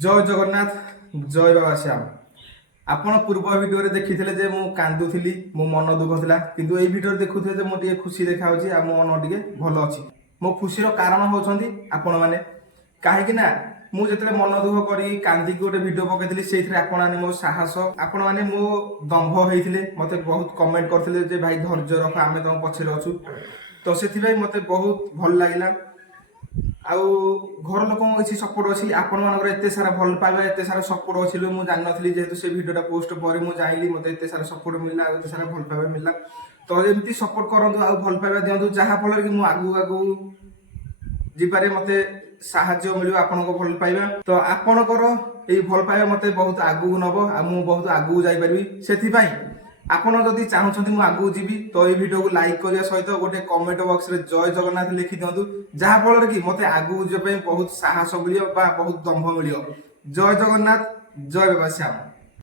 जय जगन्नाथ जय बाबा श्याम। आपण पूर्व भिडियो देखिथिले जे मु कांदुथिली मो मन दुख थिला किंतु एई भिडियो देखुथिले जे मो टिके खुशी देखा होची आ मो मन टिके भलो अछि। मो खुशी रो कारण होछंती आपण माने काहे कि ना मु जतले मन दुख करी कांदी गोटे भिडियो पकेथिली सेइथरे आपण माने मो साहस आपण माने मो दंभ हेइथिले मते बहुत कमेंट करथिले जे भाई धैर्य रख आमे तम पछरे अछु तो सेथि भाई मते बहुत भल लागिला। आउ घर लोक किसी सपोर्ट अच्छी आपण मानकर एत सारा भल पाइबा एत सारा सपोर्ट अच्छी मुझे जान नी जेहतु से भिडियोटा पोस्ट पर मुझे जाइली मत एत सारा सपोर्ट मिलला एत सारा भल पाइबा मिलला तो एमती सपोर्ट करूँ आ भल पाइबा दिंतु जहाँफल कि मुझे आगू आगू जीवारे मत साहाଯ୍ୟ मिल आपण भल पाइबा तो आपणकर ये भल पाइबा मत बहुत आगू नब आ बहुत आगू जापरि से आपण जदि चाहूँ मुझे आगू जीवी तो ये वीडियो को लाइक करने सहित गोटे कमेंट बॉक्स रे जय जगन्नाथ लिखि दिंतु जहाँफल कि मत आगू जीवाई बहुत साहस मिल बहुत दंभ मिल। जय जगन्नाथ जय बाबा श्याम।